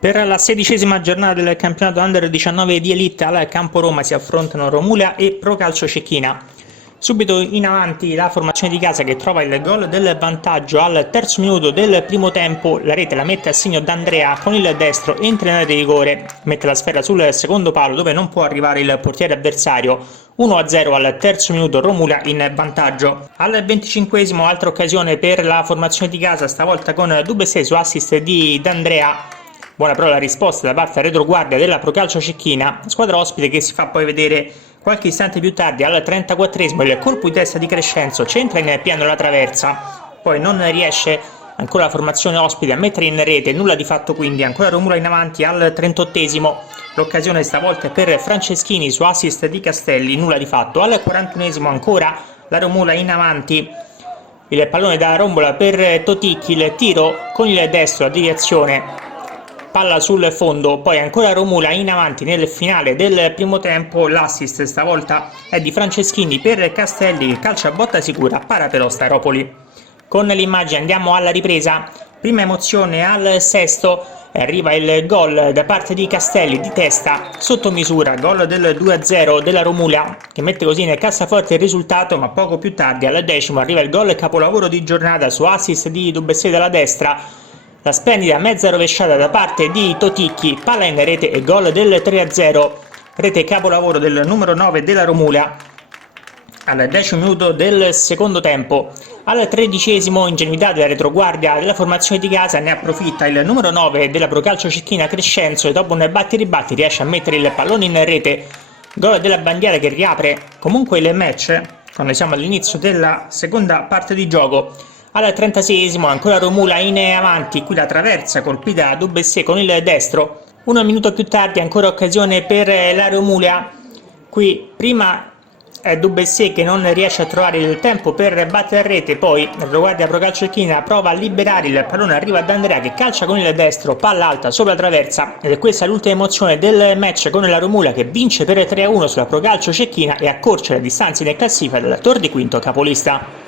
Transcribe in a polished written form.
Per la 16ª giornata del campionato Under 19 di Elite al Campo Roma si affrontano Romula e Procalcio Cecchina. Subito in avanti la formazione di casa che trova il gol del vantaggio al terzo minuto del primo tempo. La rete la mette a segno D'Andrea con il destro, entra in area di rigore, mette la sfera sul secondo palo dove non può arrivare il portiere avversario. 1-0 al terzo minuto, Romula in vantaggio. Al 25esimo altra occasione per la formazione di casa, stavolta con Dubessé su assist di D'Andrea. Buona però la risposta da parte del retroguardia della Procalcio Cecchina, squadra ospite che si fa poi vedere qualche istante più tardi. Al 34esimo il colpo di testa di Crescenzo centra in pieno la traversa, poi non riesce ancora la formazione ospite a mettere in rete, nulla di fatto, quindi ancora Romula in avanti. Al 38esimo l'occasione stavolta è per Franceschini su assist di Castelli, nulla di fatto. Al 41esimo ancora la Romula in avanti, il pallone da rombola per Toticchi, il tiro con il destro, la deviazione, palla sul fondo. Poi ancora Romula in avanti nel finale del primo tempo, l'assist stavolta è di Franceschini per Castelli, il calcio a botta sicura, para però Staropoli. Con l'immagine andiamo alla ripresa, prima emozione al sesto, arriva il gol da parte di Castelli di testa sotto misura, gol del 2-0 della Romula che mette così nel cassaforte il risultato, ma poco più tardi al decimo arriva il gol capolavoro di giornata su assist di Dubessé dalla destra. La splendida mezza rovesciata da parte di Toticchi, palla in rete e gol del 3-0, rete capolavoro del numero 9 della Romula al 10° minuto del secondo tempo. Al 13esimo ingenuità della retroguardia della formazione di casa, ne approfitta il numero 9 della Procalcio Cecchina Crescenzo e dopo un batti-ribatti riesce a mettere il pallone in rete, gol della bandiera che riapre comunque il match quando siamo all'inizio della seconda parte di gioco. Al 36esimo ancora Romula in avanti, qui la traversa colpita da Dubessé con il destro. Un minuto più tardi ancora occasione per la Romula, qui prima Dubessé che non riesce a trovare il tempo per battere a rete, poi il retroguardia Procalcio Cecchina prova a liberare, il pallone arriva ad Andrea che calcia con il destro, palla alta sopra la traversa, ed è questa l'ultima emozione del match con la Romula che vince per 3-1 sulla Procalcio Cecchina e accorcia le distanze in classifica della Tor di Quinto capolista.